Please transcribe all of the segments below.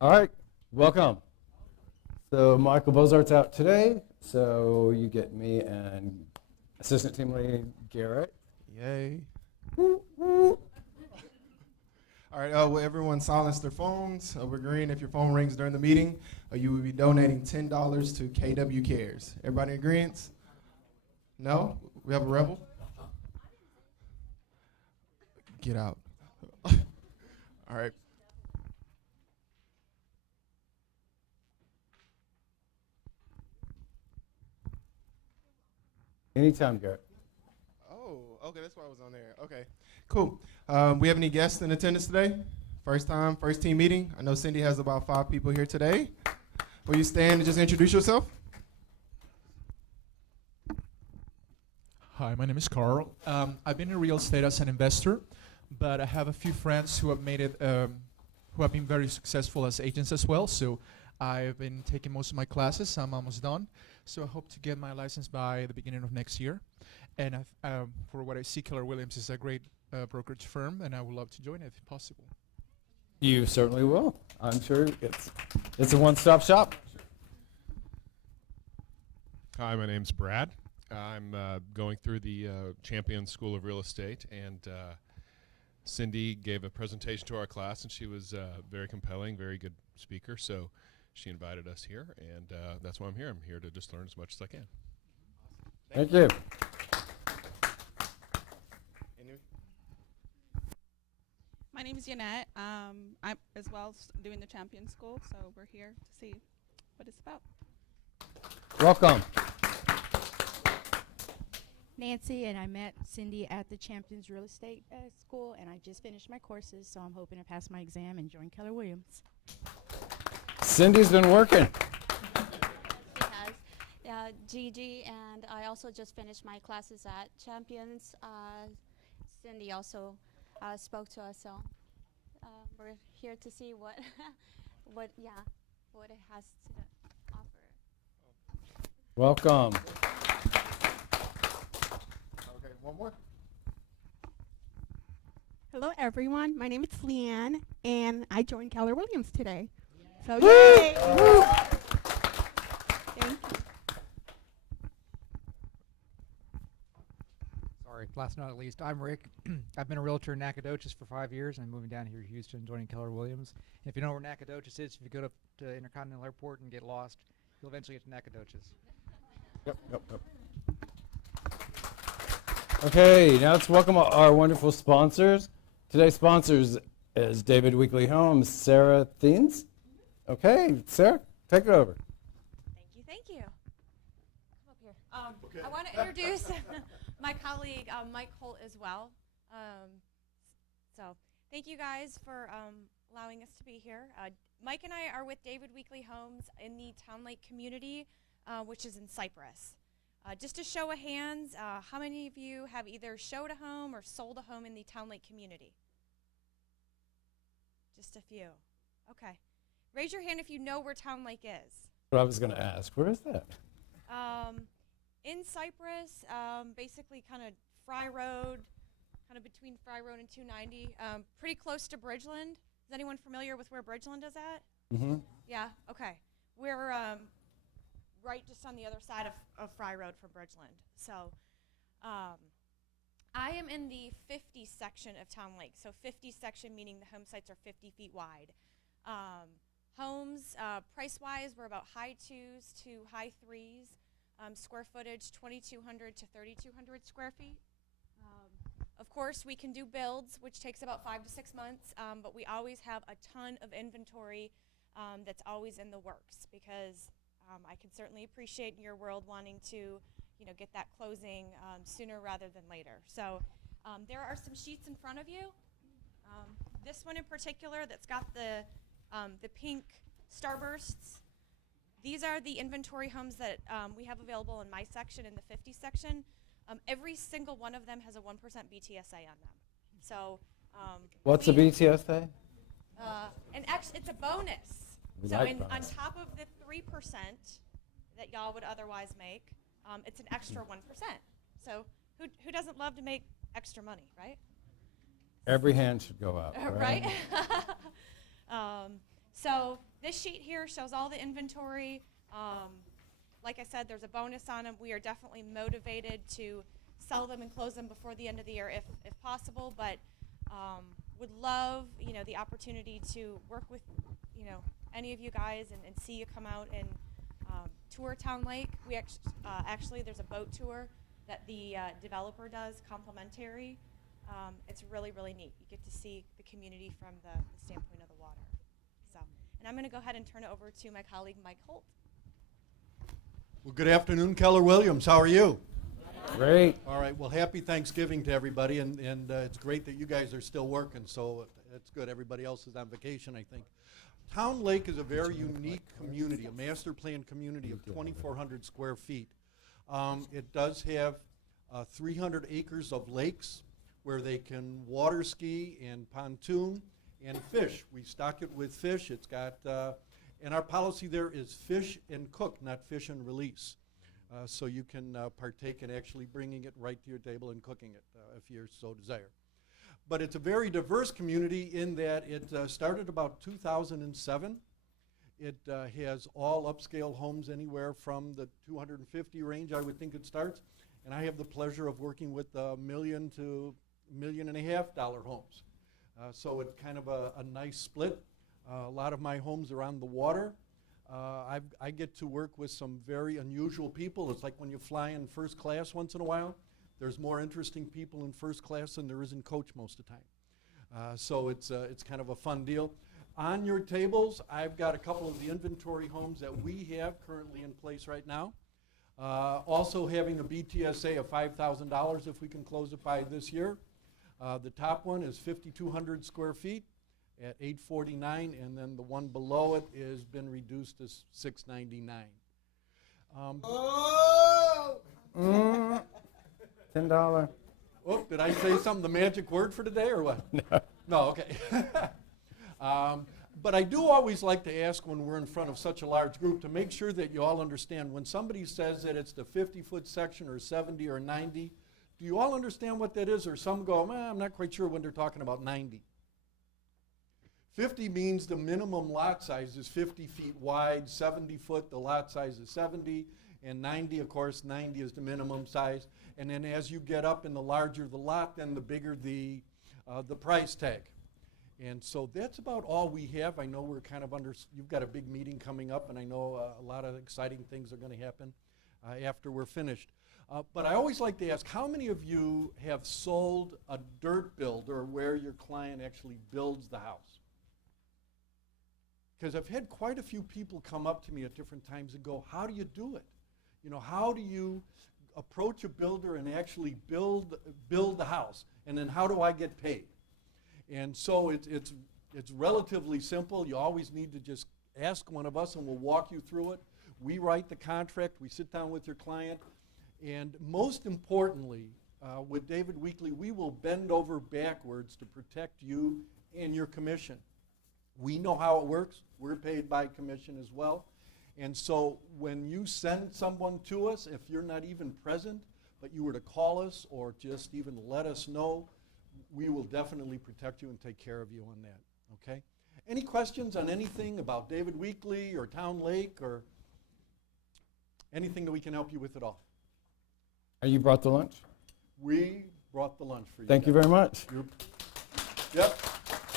All right, welcome. So Michael Bozart's out today, so you get me and assistant team lead Garrett. Yay. All right, will everyone silence their phones? We're agreeing if your phone rings during the meeting, you will be donating $10 to KW Cares. Everybody in agreement? No? We have a rebel? Get out. All right. Anytime, Garrett. Oh, okay, that's why I was on there. Okay, cool. We have any guests in attendance today? First time, first team meeting? I know Cindy has about 5 people here today. Will you stand and just introduce yourself? Hi, my name is Carl. I've been in real estate as an investor, but I have a few friends who have made it, who have been very successful as agents as well. So I've been taking most of my classes. I'm almost done. So I hope to get my license by the beginning of next year. And for what I see, Keller Williams is a great brokerage firm, and I would love to join it if possible. You certainly will. I'm sure it's a one-stop shop. Hi, my name's Brad. I'm going through the Champion School of Real Estate, and Cindy gave a presentation to our class, and she was very compelling, very good speaker, so she invited us here, and that's why I'm here. I'm here to just learn as much as I can. Thank you. My name is Yannette. I'm as well doing the Champion School, so we're here to see what it's about. Welcome. Nancy, and I met Cindy at the Champions Real Estate School, and I just finished my courses, so I'm hoping to pass my exam and join Keller Williams. Cindy's been working. She has. Gigi, and I also just finished my classes at Champions. Cindy also spoke to us, so we're here to see what what it has to offer. Welcome. Okay, one more. Hello, everyone. My name is Leanne, and I joined Keller Williams today. So, yay! Thank you. Sorry, last but not least, I'm Rick. I've been a realtor in Nacogdoches for 5 years. I'm moving down here to Houston, joining Keller Williams. And if you know where Nacogdoches is, if you go to Intercontinental Airport and get lost, you'll eventually get to Nacogdoches. Yep. Okay, now let's welcome our wonderful sponsors. Today's sponsors is David Weekly Homes, Sarah Thiens. Okay, Sarah, take it over. Thank you. Come up here. I want to introduce my colleague, Mike Holt, as well. So thank you guys for allowing us to be here. Mike and I are with David Weekly Homes in the Town Lake community, which is in Cypress. Just a show of hands, how many of you have either showed a home or sold a home in the Town Lake community? Just a few. Okay. Raise your hand if you know where Town Lake is. What I was going to ask, where is that? In Cypress, basically kind of Fry Road, kind of between Fry Road and 290, pretty close to Bridgeland. Is anyone familiar with where Bridgeland is at? Mm-hmm. Yeah, okay. We're right just on the other side of Fry Road from Bridgeland. So I am in the 50 section of Town Lake. So 50 section meaning the home sites are 50 feet wide. Homes, price-wise, we're about high 2s to high 3s. Square footage, 2,200 to 3,200 square feet. Of course, we can do builds, which takes about 5 to 6 months, but we always have a ton of inventory that's always in the works because I can certainly appreciate in your world wanting to, get that closing sooner rather than later. So there are some sheets in front of you. This one in particular that's got the pink starbursts. These are the inventory homes that we have available in my section, in the 50 section. Every single one of them has a 1% BTSA on them. So What's a BTSA? It's a bonus. So on top of the 3% that y'all would otherwise make, it's an extra 1%. So who doesn't love to make extra money, right? Every hand should go up. Right? So this sheet here shows all the inventory. Like I said, there's a bonus on them. We are definitely motivated to sell them and close them before the end of the year if possible, but would love, the opportunity to work with, any of you guys and see you come out and tour Town Lake. We actually, there's a boat tour that the developer does, complimentary. It's really, really neat. You get to see the community from the standpoint of the water. So, and I'm going to go ahead and turn it over to my colleague, Mike Holt. Well, good afternoon, Keller Williams. How are you? Great. All right. Well, happy Thanksgiving to everybody, and it's great that you guys are still working, so it's good. Everybody else is on vacation, I think. Town Lake is a very unique community, a master plan community of 2,400 square feet. It does have 300 acres of lakes where they can water ski and pontoon and fish. We stock it with fish. It's got, and our policy there is fish and cook, not fish and release. So you can partake in actually bringing it right to your table and cooking it if you so desire. But it's a very diverse community in that it started about 2007. It has all upscale homes anywhere from the 250 range, I would think it starts. And I have the pleasure of working with $1 million to $1.5 million homes. So it's kind of a nice split. A lot of my homes are on the water. I get to work with some very unusual people. It's like when you fly in first class once in a while. There's more interesting people in first class than there is in coach most of the time. So it's kind of a fun deal. On your tables, I've got a couple of the inventory homes that we have currently in place right now. Also having a BTSA of $5,000 if we can close it by this year. The top one is 5,200 square feet at $849, and then the one below it has been reduced to $699. $10. Oh, did I say something, the magic word for today, or what? No. No, okay. But I do always like to ask when we're in front of such a large group to make sure that you all understand when somebody says that it's the 50-foot section or 70 or 90, do you all understand what that is? Or some go, I'm not quite sure when they're talking about 90. 50 means the minimum lot size is 50 feet wide, 70 foot, the lot size is 70, and 90, of course, 90 is the minimum size. And then as you get up and the larger the lot, then the bigger the price tag. And so that's about all we have. I know we're kind of you've got a big meeting coming up, and I know a lot of exciting things are going to happen after we're finished. But I always like to ask, how many of you have sold a dirt build or where your client actually builds the house? Because I've had quite a few people come up to me at different times and go, how do you do it? How do you approach a builder and actually build the house? And then how do I get paid? And so it's relatively simple. You always need to just ask one of us and we'll walk you through it. We write the contract, we sit down with your client, and most importantly, with David Weekley, we will bend over backwards to protect you and your commission. We know how it works. We're paid by commission as well. And so when you send someone to us, if you're not even present, but you were to call us or just even let us know, we will definitely protect you and take care of you on that, okay? Any questions on anything about David Weekley or Town Lake or anything that we can help you with at all? And you brought the lunch? We brought the lunch for you. Thank you very much. Yep.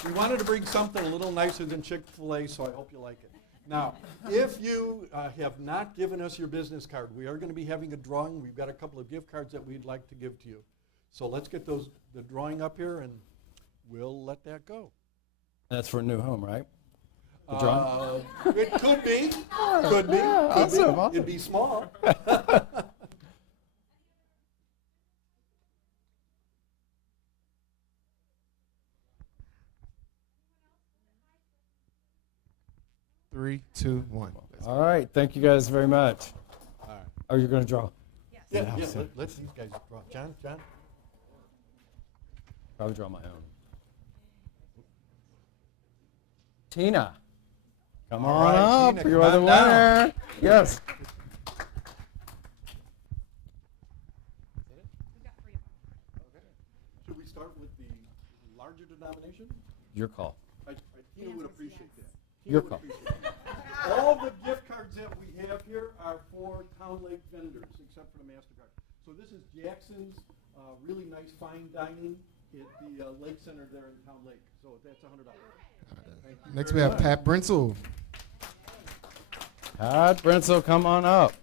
We wanted to bring something a little nicer than Chick-fil-A, so I hope you like it. Now, if you have not given us your business card, we are going to be having a drawing. We've got a couple of gift cards that we'd like to give to you. So let's get the drawing up here, and we'll let that go. That's for a new home, right? The drawing? It could be. Could be. Awesome. It'd be small. Three, two, one. All right. Thank you guys very much. All right. Are you going to draw? Yeah. Let's these guys draw. John? Probably draw my own. Tina. Come All on right, up. Tina, You come are the on down. winner. Yes. Should we start with the larger denomination? Your call. Tina would appreciate that. Your call. Town Lake vendors, except for the MasterCard. So this is Jackson's really nice fine dining at the Lake Center there in Town Lake. So that's $100. Next we have Pat Brentzel. Pat Brentzel, come on up.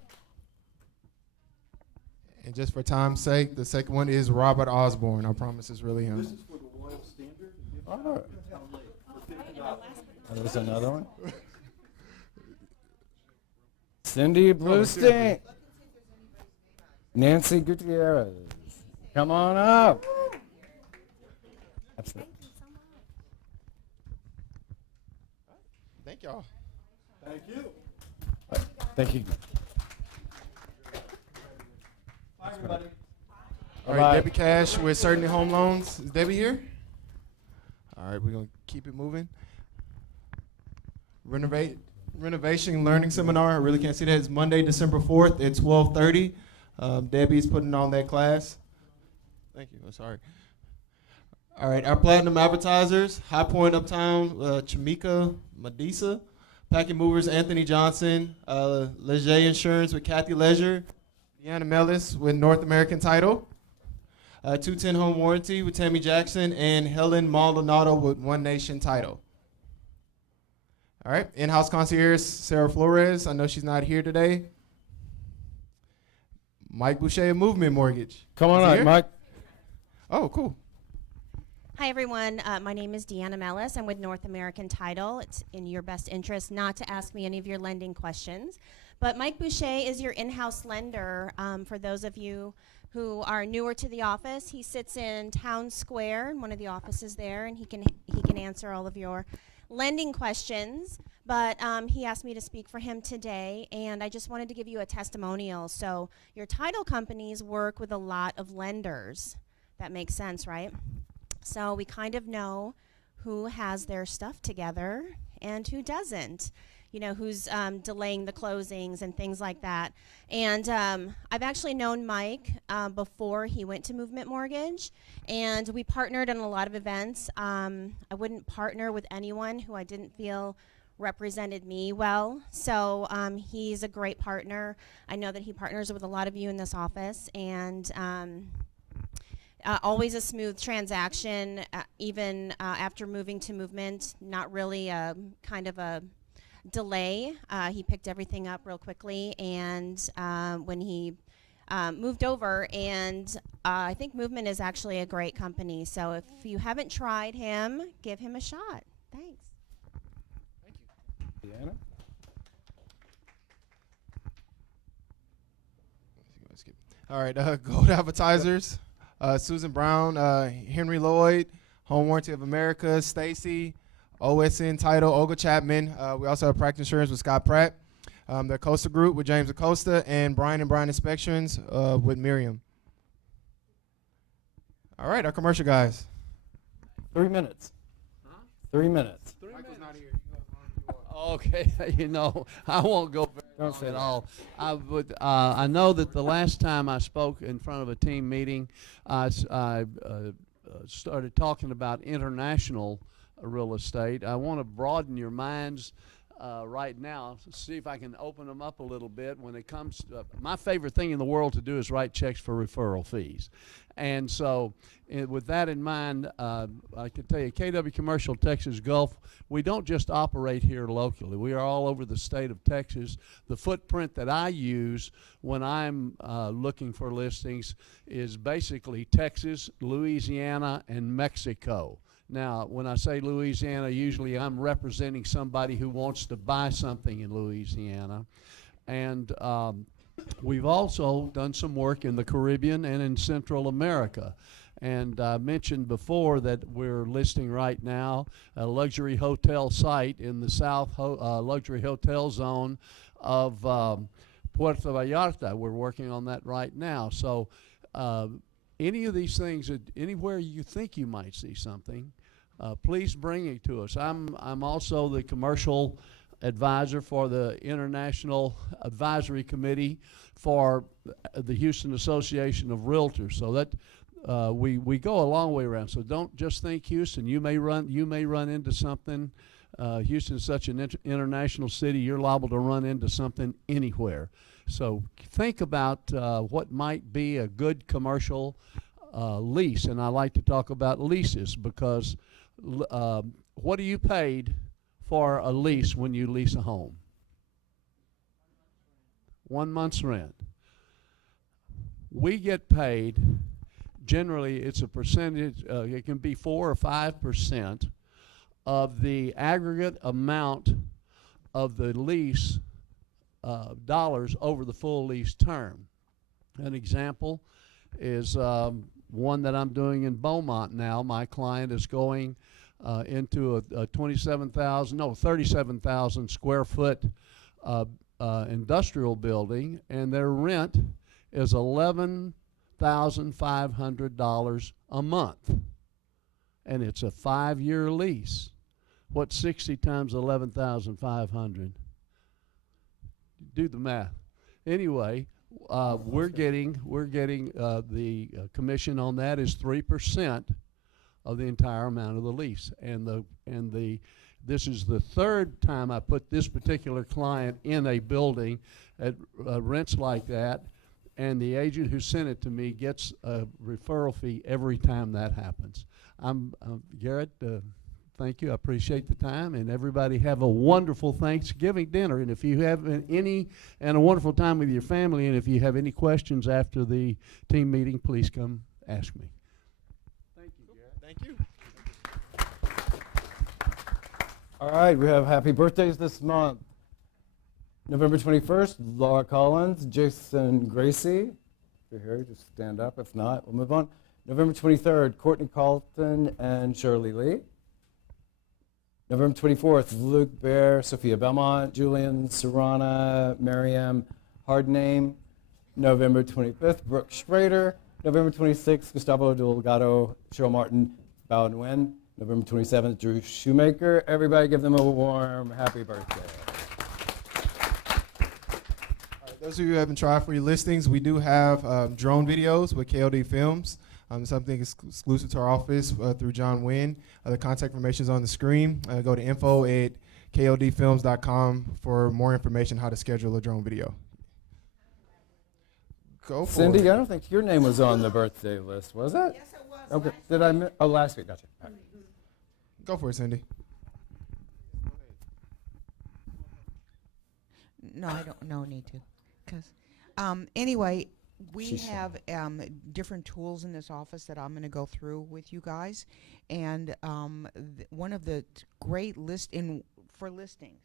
And just for time's sake, the second one is Robert Osborne. I promise it's really him. This is for the Royal Standard. Oh. Town Lake for $50. Oh, there's another one. Cindy Bluestein. Nancy Gutierrez. Come on up. Absolutely. Thank y'all. Thank you. Thank you. Bye, everybody. All right, Debbie Cash with Certainty Home Loans. Is Debbie here? All right, we're going to keep it moving. Renovation Learning Seminar. I really can't see that. It's Monday, December 4th at 12:30. Debbie's putting on that class. Thank you. I'm sorry. All right, our platinum advertisers, High Point Uptown, Chamika Medisa, Packing Movers, Anthony Johnson, Leger Insurance with Kathy Leisure, Deanna Mellis with North American Title, 210 Home Warranty with Tammy Jackson, and Helen Maldonado with One Nation Title. All right, in-house concierge, Sarah Flores. I know she's not here today. Mike Boucher of Movement Mortgage. Come on up, Mike. Oh, cool. Hi, everyone. My name is Deanna Mellis. I'm with North American Title. It's in your best interest not to ask me any of your lending questions. But Mike Boucher is your in-house lender. For those of you who are newer to the office, he sits in Town Square in one of the offices there, and he can answer all of your lending questions. But he asked me to speak for him today, and I just wanted to give you a testimonial. So your title companies work with a lot of lenders. That makes sense, right? So we kind of know who has their stuff together and who doesn't. You know, who's delaying the closings and things like that. And I've actually known Mike before he went to Movement Mortgage, and we partnered in a lot of events. I wouldn't partner with anyone who I didn't feel represented me well. So he's a great partner. I know that he partners with a lot of you in this office, and always a smooth transaction, even after moving to Movement. Not really a kind of a delay. He picked everything up real quickly, and when he moved over, and I think Movement is actually a great company. So if you haven't tried him, give him a shot. Thanks. Thank you. Deanna? All right, Gold Advertisers, Susan Brown, Henry Lloyd, Home Warranty of America, Stacy, OSN Title, Olga Chapman. We also have Practice Insurance with Scott Pratt. The Acosta Group with James Acosta, and Brian and Brian Inspections with Miriam. All right, our commercial guys. 3 minutes. Huh? 3 minutes. Michael's not here. Okay, you know, I won't go very long at all. I know that the last time I spoke in front of a team meeting, I started talking about international real estate. I want to broaden your minds right now to see if I can open them up a little bit when it comes to my favorite thing in the world to do is write checks for referral fees. And so with that in mind, I can tell you KW Commercial Texas Gulf, we don't just operate here locally. We are all over the state of Texas. The footprint that I use when I'm looking for listings is basically Texas, Louisiana, and Mexico. Now, when I say Louisiana, usually I'm representing somebody who wants to buy something in Louisiana. And we've also done some work in the Caribbean and in Central America. And I mentioned before that we're listing right now a luxury hotel site in the South Luxury Hotel Zone of Puerto Vallarta. We're working on that right now. So any of these things, anywhere you think you might see something, please bring it to us. I'm also the commercial advisor for the International Advisory Committee for the Houston Association of Realtors. So that we go a long way around. So don't just think Houston. You may run into something. Houston's such an international city. You're liable to run into something anywhere. So think about what might be a good commercial lease, and I like to talk about leases because what are you paid for a lease when you lease a home? 1 month's rent. We get paid, generally it's a percentage, it can be 4 or 5% of the aggregate amount of the lease dollars over the full lease term. An example is one that I'm doing in Beaumont now. My client is going into a 37,000 square foot industrial building, and their rent is $11,500 a month, and it's a 5-year lease. What's 60 times 11,500? Do the math. Anyway, we're getting the commission on that is 3% of the entire amount of the lease, and this is the third time I put this particular client in a building at rents like that, and the agent who sent it to me gets a referral fee every time that happens. Garrett, thank you. I appreciate the time, and everybody have a wonderful Thanksgiving dinner. And if you have and a wonderful time with your family, and if you have any questions after the team meeting, please come ask me. Thank you, Garrett. Thank you. All right, we have happy birthdays this month. November 21st, Laura Collins, Jason Gracie. If you're here, just stand up. If not, we'll move on. November 23rd, Courtney Carlton and Shirley Lee. November 24th, Luke Bear, Sophia Belmont, Julian Serrana, Mariam Hardname. November 25th, Brooke Schrader. November 26th, Gustavo Delgado, Cheryl Martin, Bao Nguyen. November 27th, Drew Shoemaker. Everybody give them a warm happy birthday. All right, those of you who haven't tried for your listings, we do have drone videos with KLD Films. Something exclusive to our office through John Wynn. The contact information is on the screen. Go to info@kldfilms.com for more information how to schedule a drone video. Go for Cindy, it. I don't think your name was on the birthday list, was it? Yes, it was. Okay. Did I miss? Oh, last week. Gotcha. All right. Go for it, Cindy. No, I don't. No need to. Cause anyway, we She's have different tools in this office that I'm going to go through with you guys, and one of the great for listings,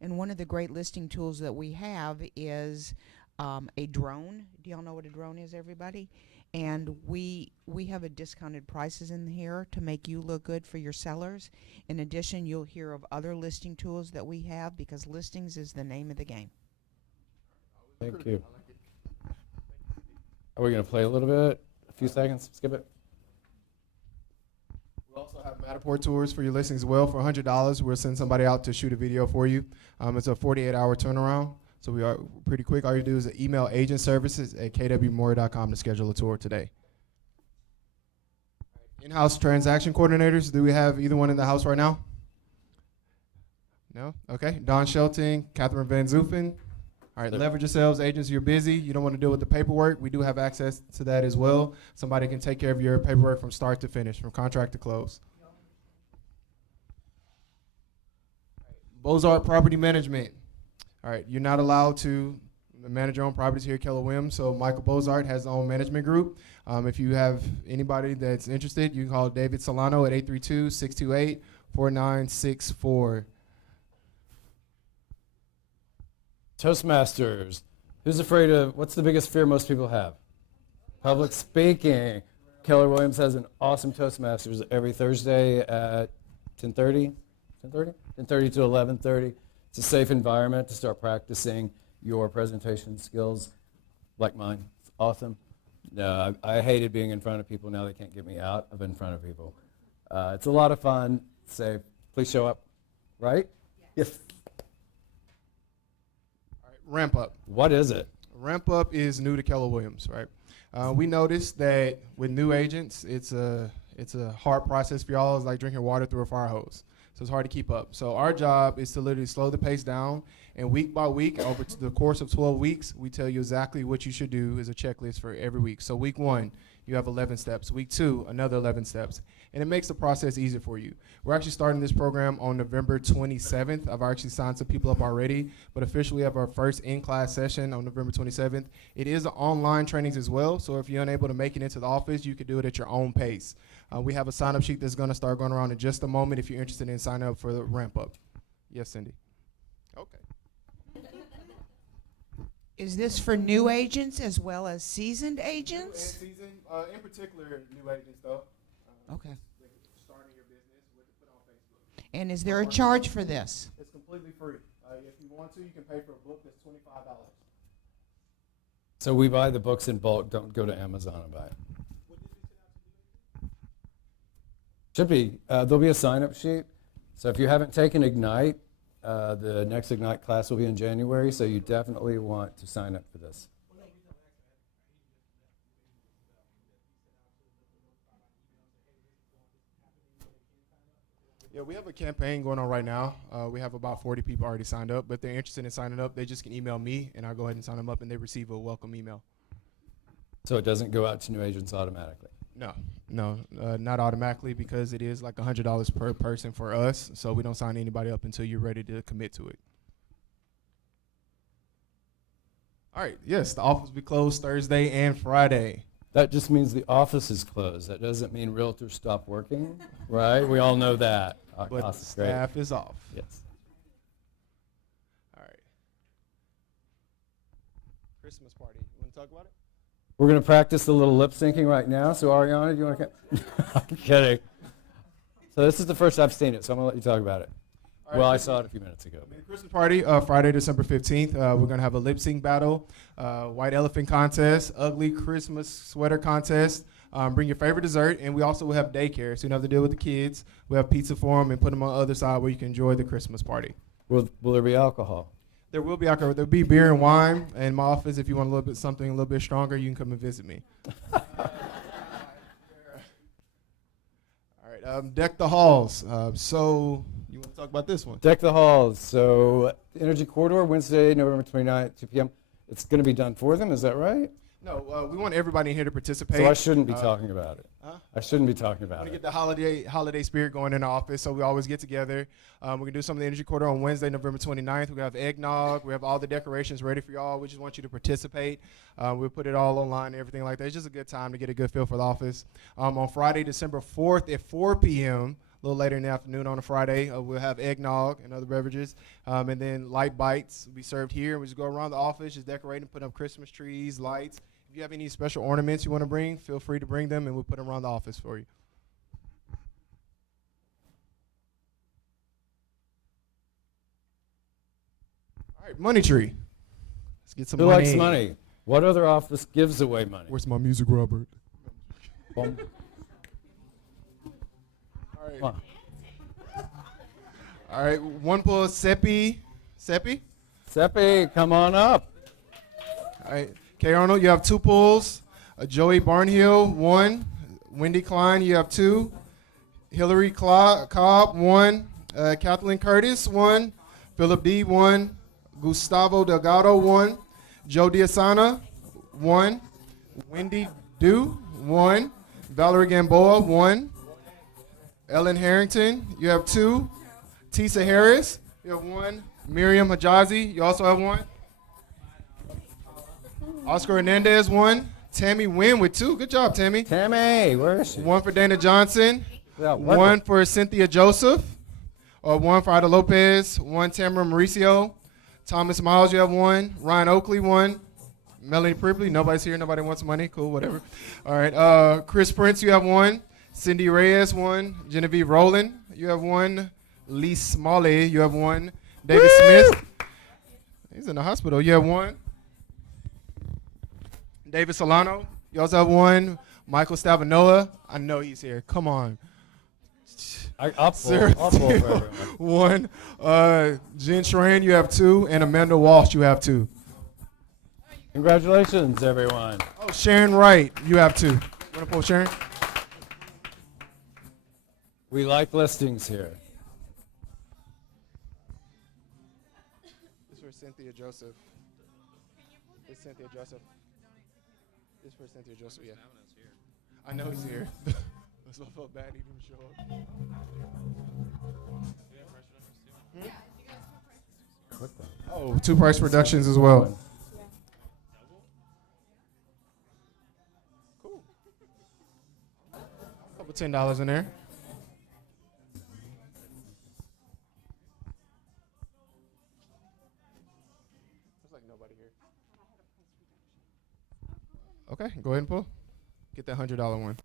and one of the great listing tools that we have is a drone. Do y'all know what a drone is, everybody? And we have a discounted prices in here to make you look good for your sellers. In addition, you'll hear of other listing tools that we have because listings is the name of the game. Thank you. Are we going to play a little bit? A few seconds? Skip it. We also have Matterport tours for your listings as well. For $100, we'll send somebody out to shoot a video for you. It's a 48-hour turnaround, so we are pretty quick. All you do is email agentservices@kwmore.com to schedule a tour today. In-house transaction coordinators, do we have either one in the house right now? No? Okay. Don Shelton, Catherine Van Zoofen. All right, leverage yourselves, agents. You're busy. You don't want to deal with the paperwork. We do have access to that as well. Somebody can take care of your paperwork from start to finish, from contract to close. Bozart Property Management. All right, you're not allowed to manage your own properties here at Keller Williams, so Michael Bozart has his own management group. If you have anybody that's interested, you can call David Solano at 832-628-4964. Toastmasters. Who's afraid of, what's the biggest fear most people have? Public speaking. Keller Williams has an awesome Toastmasters every Thursday at 10:30? 10:30? 10:30 to 11:30. It's a safe environment to start practicing your presentation skills like mine. It's awesome. No, I hated being in front of people. Now they can't get me out of in front of people. It's a lot of fun. Safe. Please show up. Right? Yes. Ramp Up. What is it? Ramp Up is new to Keller Williams, right? We noticed that with new agents, it's a hard process for y'all. It's like drinking water through a fire hose. so it's hard to keep up. So our job is to literally slow the pace down, and week by week, over the course of 12 weeks, we tell you exactly what you should do as a checklist for every week. So week 1, you have 11 steps. Week 2, another 11 steps. And it makes the process easier for you. We're actually starting this program on November 27th. I've actually signed some people up already, but officially we have our first in-class session on November 27th. It is online trainings as well, so if you're unable to make it into the office, you can do it at your own pace. We have a sign-up sheet that's going to start going around in just a moment if you're interested in signing up for the ramp-up. Yes, Cindy? Okay. Is this for new agents as well as seasoned agents? In particular, new agents, though. Okay. Starting your business, what to put on Facebook. And is there a charge for this? It's completely free. If you want to, you can pay for a book that's $25. So we buy the books in bulk. Don't go to Amazon and buy it. Should be. There'll be a sign-up sheet. So if you haven't taken Ignite, the next Ignite class will be in January, so you definitely want to sign up for this. Yeah, we have a campaign going on right now. We have about 40 people already signed up, but if they're interested in signing up, they just can email me, and I'll go ahead and sign them up, and they receive a welcome email. So it doesn't go out to new agents automatically? No, not automatically, because it is like $100 per person for us, so we don't sign anybody up until you're ready to commit to it. All right, yes, the office will be closed Thursday and Friday. That just means the office is closed. That doesn't mean realtors stop working, right? We all know that. But staff is off. Yes. All right. Christmas party. You want to talk about it? We're going to practice a little lip syncing right now. So Ariana, do you want to? I'm kidding. So this is the first I've seen it, so I'm going to let you talk about it. Right, well, I saw it a few minutes ago. The Christmas party, Friday, December 15th. We're going to have a lip sync battle, white elephant contest, ugly Christmas sweater contest. Bring your favorite dessert, and we also will have daycare, so you don't have to deal with the kids. We have pizza for them and put them on the other side where you can enjoy the Christmas party. Will there be alcohol? There will be alcohol. There'll be beer and wine in my office. If you want a little bit something a little bit stronger, you can come and visit me. All right, deck the halls. So you want to talk about this one? Deck the halls. So Energy Corridor, Wednesday, November 29th, 2 p.m. It's going to be done for them, is that right? No, we want everybody in here to participate. So I shouldn't be talking about it. Huh? I shouldn't be talking about We it. get the holiday spirit going in the office, so we always get together. We're going to do some of the Energy Corridor on Wednesday, November 29th. We have eggnog. We have all the decorations ready for y'all. We just want you to participate. We'll put it all online and everything like that. It's just a good time to get a good feel for the office. On Friday, December 4th at 4 p.m., a little later in the afternoon on a Friday, we'll have eggnog and other beverages. And then light bites will be served here. We just go around the office, just decorating, put up Christmas trees, lights. If you have any special ornaments you want to bring, feel free to bring them, and we'll put them around the office for you. All right, money tree. Let's get some Who money. likes money? What other office gives away money? Where's my music, Robert? All right. Come on. All right, one pull, Seppi. Seppi? Seppi, come on up. All right. Okay, Arnold, you have 2 pulls. Joey Barnhill, 1. Wendy Klein, you have 2. Hillary Cobb, 1. Kathleen Curtis, 1. Philip D, 1. Gustavo Delgado, 1. Joe Diasana, 1. Wendy Du, 1. Valerie Gamboa, 1. Ellen Harrington, you have 2. Tisa Harris, you have 1. Miriam Hajazi, you also have 1. Oscar Hernandez, 1. Tammy Wynn with 2. Good job, Tammy. Tammy, where is she? 1 for Dana Johnson. Yeah, 1 for Cynthia Joseph. 1 for Ida Lopez. 1 Tamara Mauricio. Thomas Miles, you have 1. Ryan Oakley, 1. Melanie Pripley, nobody's here. Nobody wants money. Cool, whatever. All right. Chris Prince, you have 1. Cindy Reyes, 1. Genevieve Rowland, you have 1. Lee Smalley, you have 1. David Smith. He's in the hospital. You have 1. David Solano. You also have 1. Michael Stavanoa. I know he's here. Come on. I'll pull for everyone. 1. Jen Schrain, you have 2. And Amanda Walsh, you have 2. Congratulations, everyone. Oh, Sharon Wright, you have 2. You want to pull Sharon? We like listings here. for Cynthia Joseph. It's Cynthia Joseph. It's for Cynthia Joseph, yeah. I know he's here. That's what I felt bad he didn't show up. Oh, 2 price reductions as well. Cool. Couple $10 in there. There's like nobody here. Okay, go ahead and pull. Get that $100 one.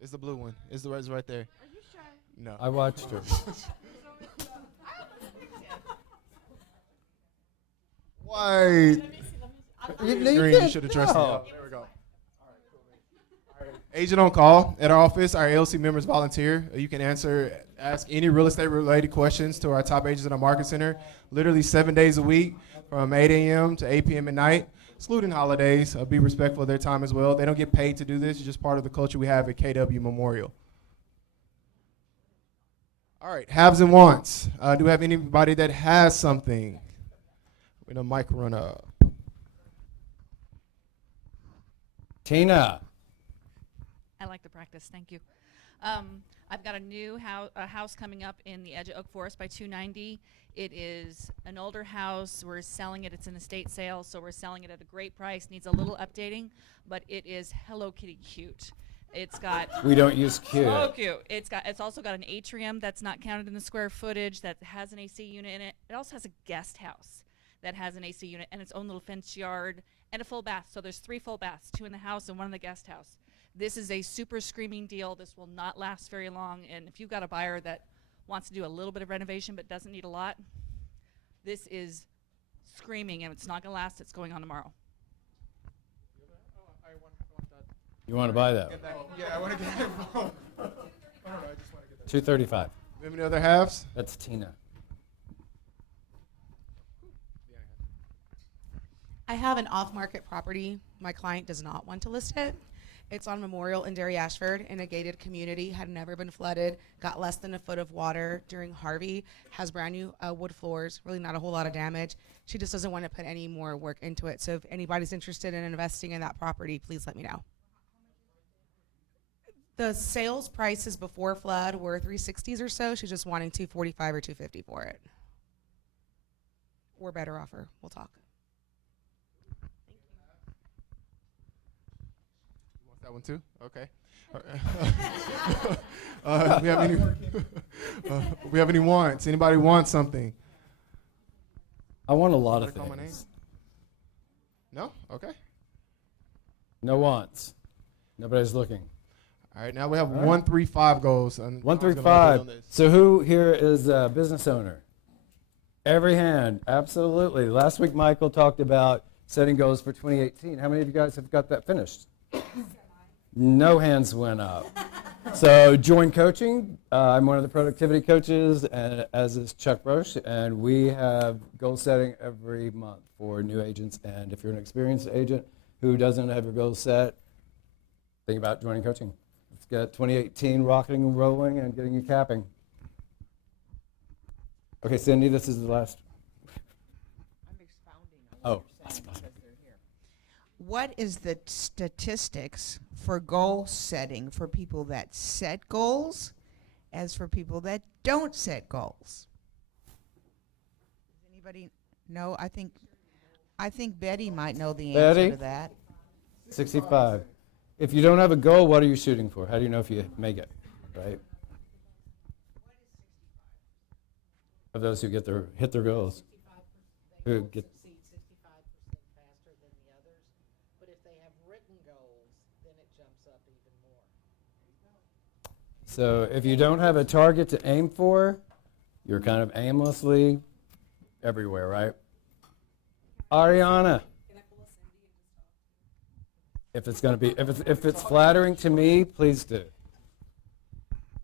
It's the blue one. It's right there. Are you sure? No. I watched her. White. You should have trusted me. No. There we go. Agent on call at our office. Our ALC members volunteer. You can ask any real estate related questions to our top agents at our market center. Literally 7 days a week from 8 a.m. to 8 p.m. at night, excluding holidays. Be respectful of their time as well. They don't get paid to do this. It's just part of the culture we have at KW Memorial. All right, haves and wants. Do we have anybody that has something? When a mic run up. Tina. I like to practice. Thank you. I've got a new house coming up in the edge of Oak Forest by 290. It is an older house. We're selling it. It's an estate sale, so we're selling it at a great price. Needs a little updating, but it is Hello Kitty cute. It's got. We don't use cute. So cute. It's also got an atrium that's not counted in the square footage that has an AC unit in it. It also has a guest house that has an AC unit and its own little fenced yard and a full bath. So there's 3 full baths, 2 in the house and 1 in the guest house. This is a super screaming deal. This will not last very long. And if you've got a buyer that wants to do a little bit of renovation but doesn't need a lot, this is screaming and it's not going to last. It's going on tomorrow. You want to buy that? Yeah, I want to get it. $235. Any other halves? That's Tina. I have an off-market property. My client does not want to list it. It's on Memorial in Derry Ashford in a gated community, had never been flooded, got less than a foot of water during Harvey, has brand new wood floors, really not a whole lot of damage. She just doesn't want to put any more work into it. So if anybody's interested in investing in that property, please let me know. The sales prices before flood were 360s or so. She's just wanting 245 or 250 for it. Or better offer. We'll talk. That one too? Okay. We have any wants? Anybody want something? I want a lot of Call my name? things. No? Okay. No wants. Nobody's looking. All right, now we have All right. 135 goals. 135. So who here is a business owner? Every hand. Absolutely. Last week Michael talked about setting goals for 2018. How many of you guys have got that finished? No hands went up. So join coaching. I'm one of the productivity coaches, and as is Chuck Roche, and we have goal setting every month for new agents. And if you're an experienced agent who doesn't have your goals set, think about joining coaching. Let's get 2018 rocking and rolling and getting you capping. Okay, Cindy, this is the last. I'm expounding on Oh. what you're saying because they're here. What is the statistics for goal setting for people that set goals as for people that don't set goals? Does anybody know? I think Betty might know the answer Betty? to that. 65. If you don't have a goal, what are you shooting for? How do you know if you make it, right? Of those who hit their goals. Who get succeed 65% faster than the others, but if they have written goals, then it jumps up even more. So if you don't have a target to aim for, you're kind of aimlessly everywhere, right? Ariana. If it's going to be, if it's flattering to me, please do.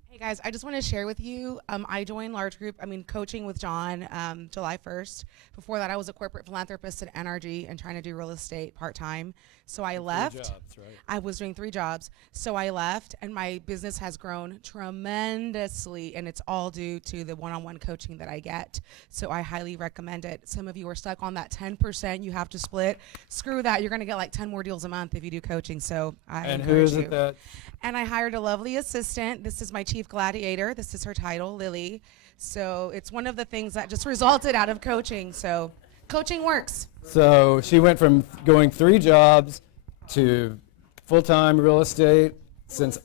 Hey Guys, I just want to share with you, I joined large group, coaching with John July 1st. Before that, I was a corporate philanthropist at NRG and trying to do real estate part-time. So I left. 3 jobs, right? I was doing 3 jobs. So I left, and my business has grown tremendously, and it's all due to the one-on-one coaching that I get. So I highly recommend it. Some of you are stuck on that 10% you have to split. Screw that. You're going to get like 10 more deals a month if you do coaching. So I And who encourage is you. it that? And I hired a lovely assistant. This is my chief gladiator. This is her title, Lily. So it's one of the things that just resulted out of coaching. So coaching works. So she went from going 3 jobs to full-time real estate since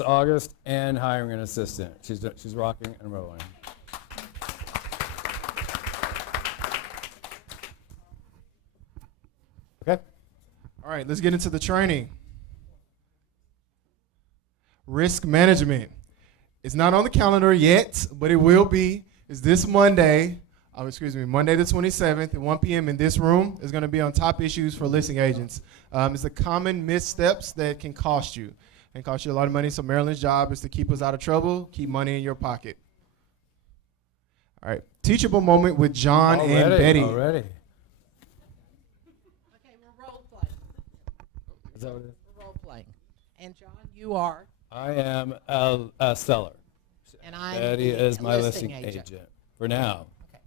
August and hiring an assistant. She's rocking and rolling. Okay. All right, let's get into the training. Risk management. It's not on the calendar yet, but it will be. It's this Monday. Monday the 27th at 1 p.m. in this room. Is going to be on top issues for listing agents. It's the common missteps that can cost you and cost you a lot of money. So Maryland's job is to keep us out of trouble, keep money in your pocket. All right, teachable moment with John and Betty. Already. Okay, we're role playing. Is that what it is? We're role playing. And John, you are? I am a seller. And I'm Betty the is my listing listing agent. agent for now. Okay.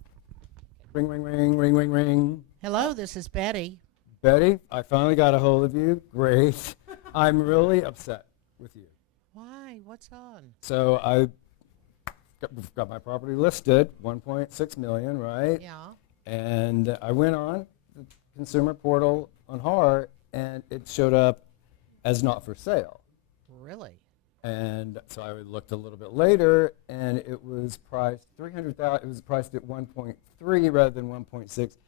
Ring, ring, ring, ring, ring, ring. Hello, this is Betty. Betty, I finally got a hold of you. Great. I'm really upset with you. Why? What's on? So I got my property listed, 1.6 million, right? Yeah. And I went on the consumer portal on HAR, and it showed up as not for sale. Really? And so I looked a little bit later, and it was priced $300,000. It was priced at 1.3 rather than 1.6,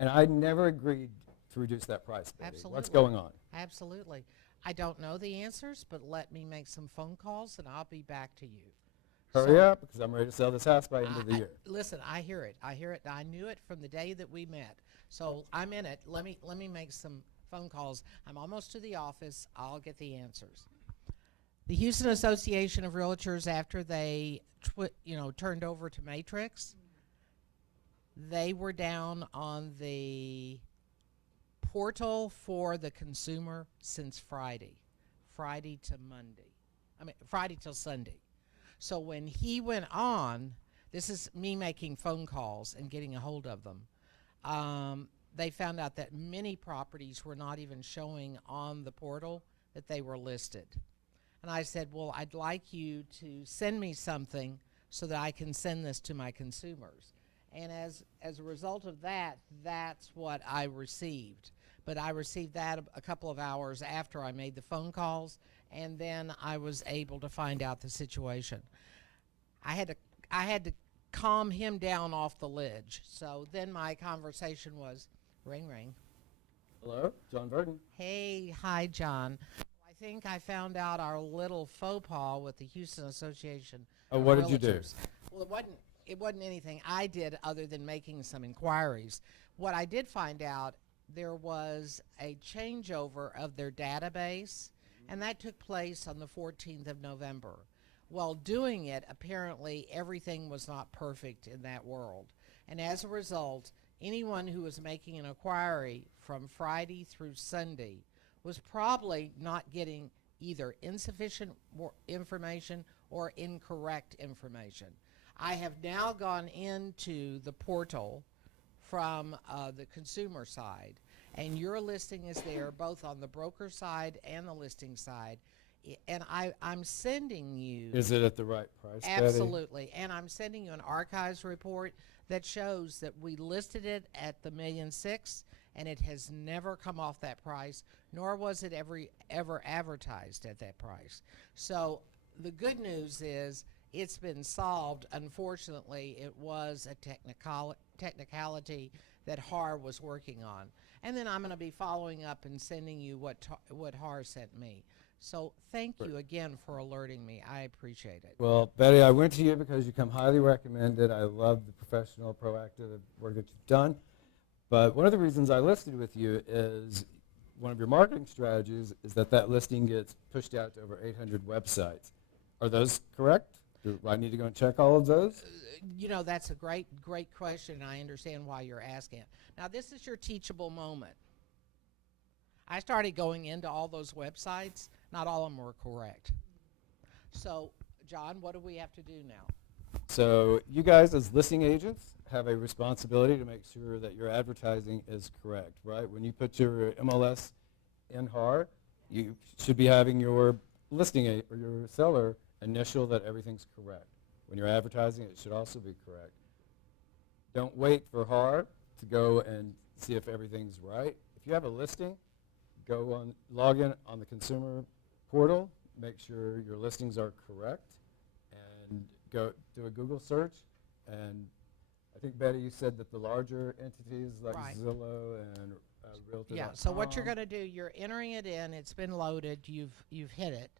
and I never agreed to reduce that price. Betty. Absolutely. What's going on? Absolutely. I don't know the answers, but let me make some phone calls, and I'll be back to you. Hurry up, because I'm ready to sell this house by end of the year. Listen, I hear it. I hear it. I knew it from the day that we met. So I'm in it. Let me make some phone calls. I'm almost to the office. I'll get the answers. The Houston Association of Realtors, after they turned over to Matrix, they were down on the portal for the consumer since Friday to Monday. Friday till Sunday. So when he went on, this is me making phone calls and getting a hold of them. They found out that many properties were not even showing on the portal that they were listed. And I said, well, I'd like you to send me something so that I can send this to my consumers. And as a result of that, that's what I received. But I received that a couple of hours after I made the phone calls, and then I was able to find out the situation. I had to calm him down off the ledge. So then my conversation was, ring, ring. Hello, John Burton. Hey, hi, John. I think I found out our little faux pas with the Houston Association. Oh, of what did you do? Realtors. Well, it wasn't anything I did other than making some inquiries. What I did find out, there was a changeover of their database, and that took place on the 14th of November. While doing it, apparently everything was not perfect in that world. And as a result, anyone who was making an inquiry from Friday through Sunday was probably not getting either insufficient information or incorrect information. I have now gone into the portal from the consumer side, and your listing is there both on the broker side and the listing side. And I'm sending you... Is it at the right price, Absolutely. Betty? And I'm sending you an archives report that shows that we listed it at the $1.6 million, and it has never come off that price, nor was it ever advertised at that price. So the good news is it's been solved. Unfortunately, it was a technicality that HAR was working on. And then I'm going to be following up and sending you what HAR sent me. So thank you again for alerting me. I appreciate it. Well, Betty, I went to you because you come highly recommended. I love the professional, proactive work that you've done. But one of the reasons I listed with you is one of your marketing strategies is that listing gets pushed out to over 800 websites. Are those correct? Do I need to go and check all of those? You know, that's a great question, and I understand why you're asking it. Now, this is your teachable moment. I started going into all those websites. Not all of them were correct. So, John, what do we have to do now? So you guys as listing agents have a responsibility to make sure that your advertising is correct, right? When you put your MLS in HAR, you should be having your listing or your seller initial that everything's correct. When you're advertising, it should also be correct. Don't wait for HAR to go and see if everything's right. If you have a listing, log in on the consumer portal, make sure your listings are correct, and go do a Google search. And I think, Betty, you said that the larger entities like Right. Zillow and Realtor.com. Yeah, so what you're going to do, you're entering it in, it's been loaded, you've hit it.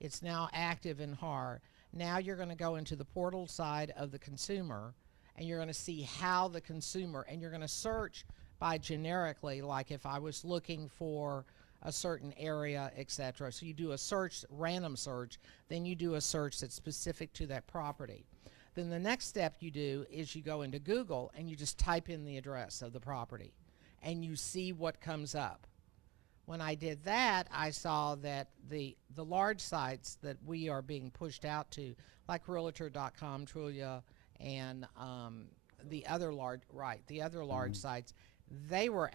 It's now active in HAR. Now you're going to go into the portal side of the consumer, and you're going to see how the consumer, and you're going to search by generically, like if I was looking for a certain area, etc. So you do a search, random search, then you do a search that's specific to that property. Then the next step you do is you go into Google and you just type in the address of the property, and you see what comes up. When I did that, I saw that the large sites that we are being pushed out to, like Realtor.com, Trulia, and the other large sites, they were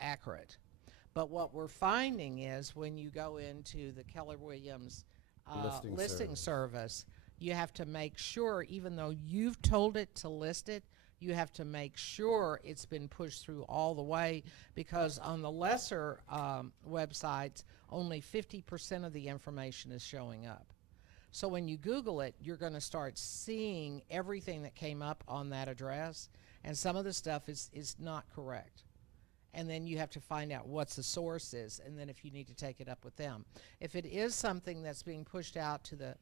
accurate. But what we're finding is when you go into the Keller Williams listing service, you have to make sure, even though you've told it to list it, you have to make sure it's been pushed through all the way, because on the lesser websites, only 50% of the information is showing up. So when you Google it, you're going to start seeing everything that came up on that address, and some of the stuff is not correct. And then you have to find out what's the source is, and then if you need to take it up with them. If it is something that's being pushed out to the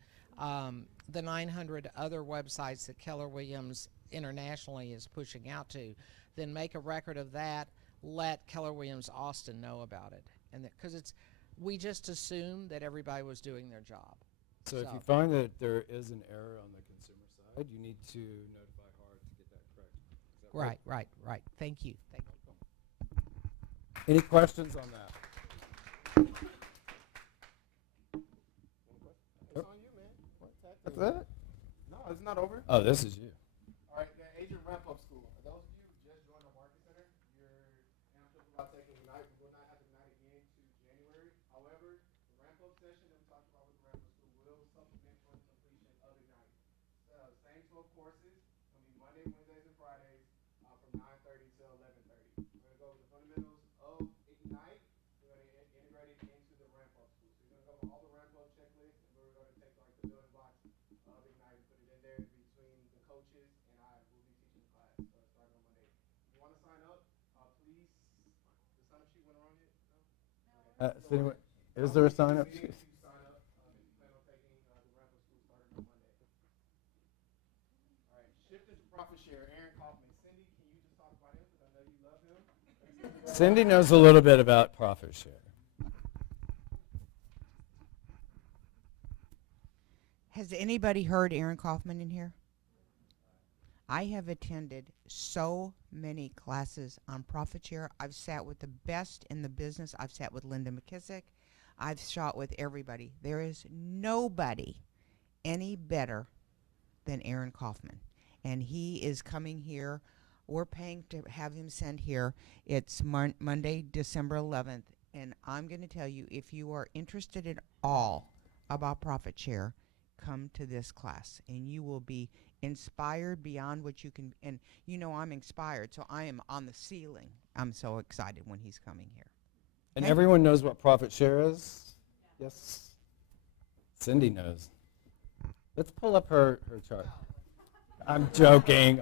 900 other websites that Keller Williams internationally is pushing out to, then make a record of that, let Keller Williams Austin know about it. And because we just assumed that everybody was doing their job. So if you find that there is an error on the consumer side, you need to notify HAR to get that correct. Is that Right. Thank you. Any questions on that? It's on you, man. That's it? No, it's not over. Oh, this is you. All right, the Agent Ramp-Up School. For those of you who just joined the Market Center, you're amped up about taking Ignite. We will not have Ignite again to January. However, the ramp-up session that we talked about with the Ramp-Up School will supplement for the completion of Ignite. Same 12 courses. It's going to be Monday, Wednesdays, and Fridays from 9:30 to 11:30. We're going to go over the fundamentals of Ignite. We're going to integrate it into the Ramp-Up School. So you're going to go over all the Ramp-Up checklists, and we're going to take like the building blocks of Ignite and put it in there between the coaches and I will be teaching the class starting on Monday. If you want to sign up, please. The sign up sheet went around yet? No? So anyway, is there a sign up sheet? Sign up if you plan on taking the Ramp-Up School starting on Monday. All right, shifting to profit share, Aaron Kaufman. Cindy, can you just talk about him because I know you love him? Cindy knows a little bit about profit share. Has anybody heard Aaron Kaufman in here? I have attended so many classes on profit share. I've sat with the best in the business. I've sat with Linda McKissick. I've shot with everybody. There is nobody any better than Aaron Kaufman. And he is coming here. We're paying to have him sent here. It's Monday, December 11th. And I'm going to tell you, if you are interested at all about profit share, come to this class and you will be inspired beyond what you can. And you know I'm inspired, so I am on the ceiling. I'm so excited when he's coming here. And everyone knows what profit share is? Yes. Cindy knows. Let's pull up her chart. I'm joking.